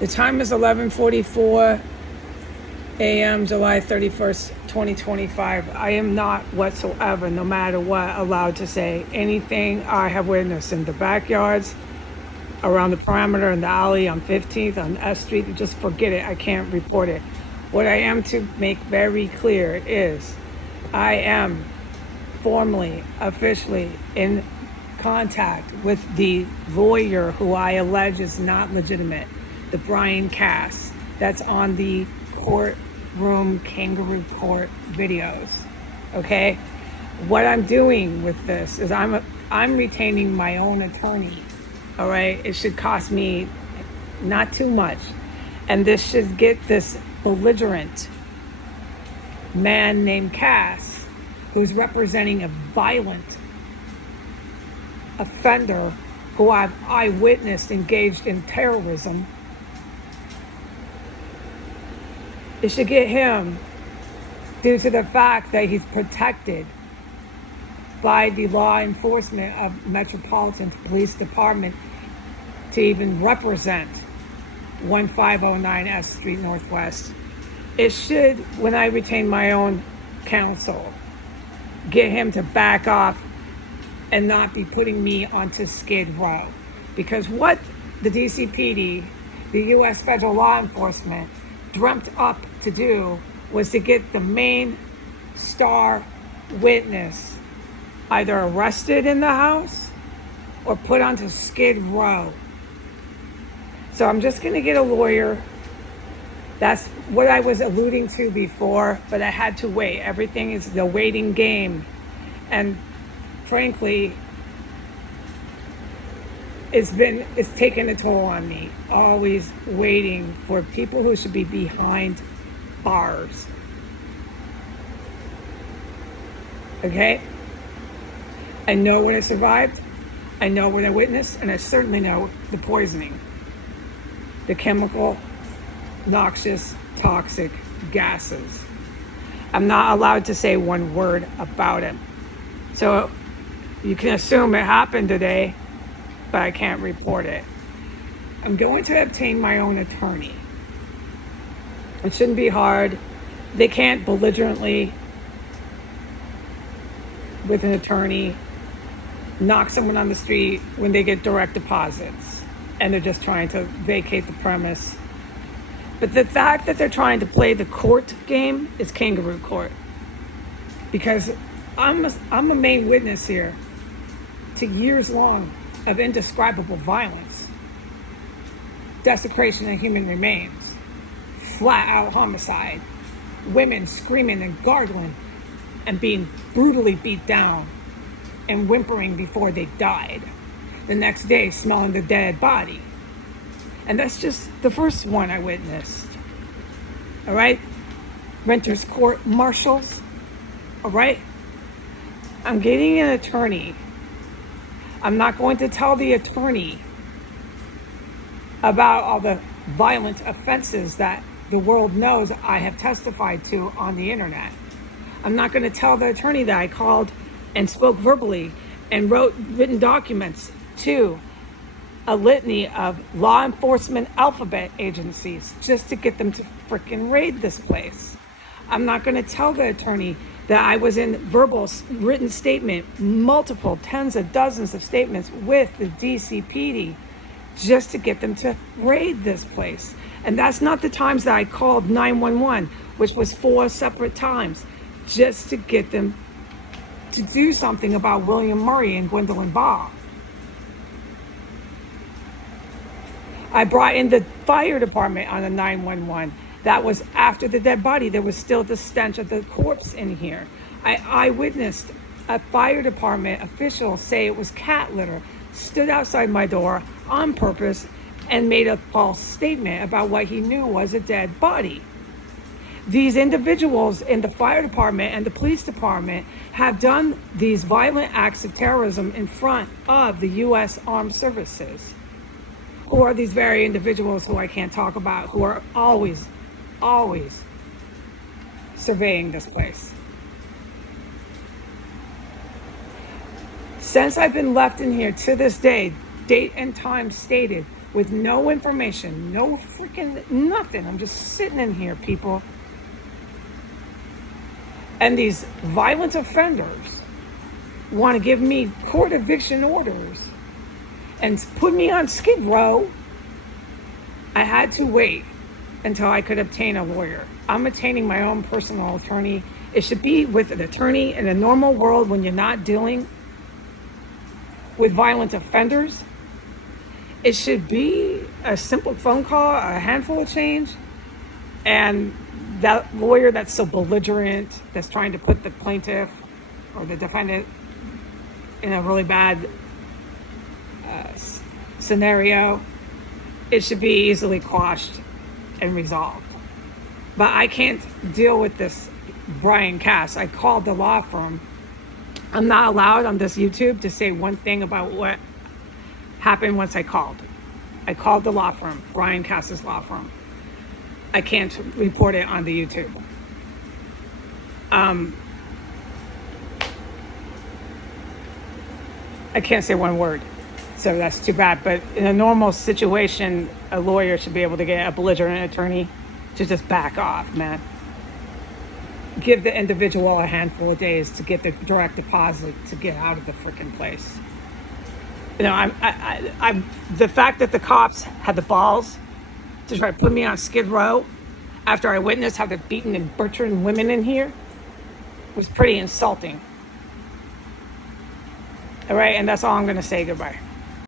The time is 11:44 a.m., July 31st, 2025. I am not whatsoever, no matter what, allowed to say anything I have witnessed in the backyards, around the perimeter, in the alley, on 15th, on S Street. Just forget it. I can't report it. What I am to make very clear is I am formally, officially in contact with the lawyer who I allege is not legitimate, the Brian Kass, that's on the courtroom kangaroo court videos. Okay, what I'm doing with this is I'm retaining my own attorney. All right, it should cost me not too much, and this should get this belligerent man named Kass, who's representing a violent offender who I've eyewitnessed engaged in terrorism. It should get him due to the fact that he's protected by the law enforcement of Metropolitan Police Department to even represent 1509 S Street Northwest. It should, when I retain my own counsel, get him to back off and not be putting me onto Skid Row. Because what the DCPD, the U.S. federal law enforcement, dreamt up to do was to get the main star witness either arrested in the house or put onto Skid Row. So I'm just going to get a lawyer. That's what I was alluding to before, but I had to wait. Everything is the waiting game. And frankly, it's taken a toll on me, always waiting for people who should be behind bars. Okay? I know what I survived, I know what I witnessed, and I certainly know the poisoning, the chemical, noxious, toxic gases. I'm not allowed to say one word about it. So you can assume it happened today, but I can't report it. I'm going to obtain my own attorney. It shouldn't be hard. They can't belligerently, with an attorney, knock someone on the street when they get direct deposits and they're just trying to vacate the premise. But the fact that they're trying to play the court game is kangaroo court. Because I'm a main witness here to years long of indescribable violence, desecration of human remains, flat out homicide, women screaming and gargling and being brutally beat down and whimpering before they died, the next day smelling the dead body. And that's just the first one I witnessed. All right? Renters court marshals. All right? I'm getting an attorney. I'm not going to tell the attorney about all the violent offenses that the world knows I have testified to on the internet. I'm not going to tell the attorney that I called and spoke verbally and wrote written documents to a litany of law enforcement alphabet agencies just to get them to freaking raid this place. I'm not going to tell the attorney that I was in verbal written statement, multiple tens of dozens of statements with the DCPD just to get them to raid this place. And that's not the times that I called 911, which was 4 separate times, just to get them to do something about William Murray and Gwendolyn Baugh. I brought in the fire department on the 911. That was after the dead body. There was still the stench of the corpse in here. I witnessed a fire department official say it was cat litter, stood outside my door on purpose and made a false statement about what he knew was a dead body. These individuals in the fire department and the police department have done these violent acts of terrorism in front of the U.S. Armed Services. Who are these very individuals who I can't talk about, who are always surveying this place? Since I've been left in here to this day, date and time stated, with no information, no freaking nothing. I'm just sitting in here, people. And these violent offenders want to give me court eviction orders and put me on Skid Row. I had to wait until I could obtain a lawyer. I'm obtaining my own personal attorney. It should be with an attorney in a normal world when you're not dealing with violent offenders. It should be a simple phone call, a handful of change, and that lawyer that's so belligerent, that's trying to put the plaintiff or the defendant in a really bad scenario, it should be easily quashed and resolved. But I can't deal with this Brian Kass. I called the law firm. I'm not allowed on this YouTube to say one thing about what happened once I called. I called the law firm, Brian Kass's law firm. I can't report it on the YouTube. I can't say one word, so that's too bad. But in a normal situation, a lawyer should be able to get a belligerent attorney to just back off, man. Give the individual a handful of days to get the direct deposit to get out of the freaking place. You know, I'm the fact that the cops had the balls to try to put me on Skid Row after I witnessed how they're beating and butchering women in here was pretty insulting. All right, and that's all I'm going to say. Goodbye.